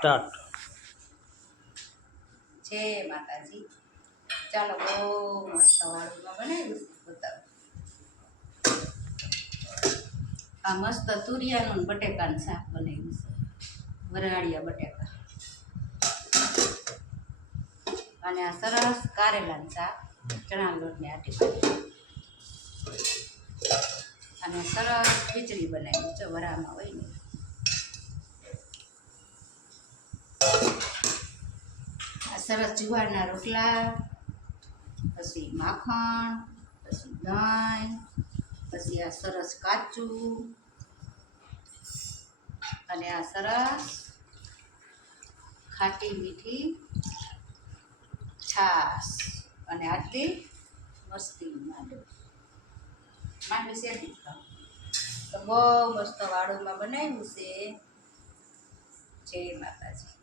Start. જય માતાજી. ચાલો બહુ મસ્ત વાળુમાં બનાવ્યું છે બતાવો. આ મસ્ત તુરિયાનું બટેકાનું શાક બનાવ્યું છે, વરાળિયા બટેકા. અને આ સરસ કારેલાનું શાક, ચણા લોટની આટી અને સરસ ખીચડી બનાવી છે વરામાં હોય ને. આ સરસ જુવારના રોટલા, પછી માખણ, પછી દહીં, પછી આ સરસ કાચું, અને આ સરસ ખાટી મીઠી છાશ, અને આટલી મસ્તી માંડવી શેકી ખાવ તો બહુ મસ્ત વાળુમાં બનાવ્યું છે. જય માતાજી.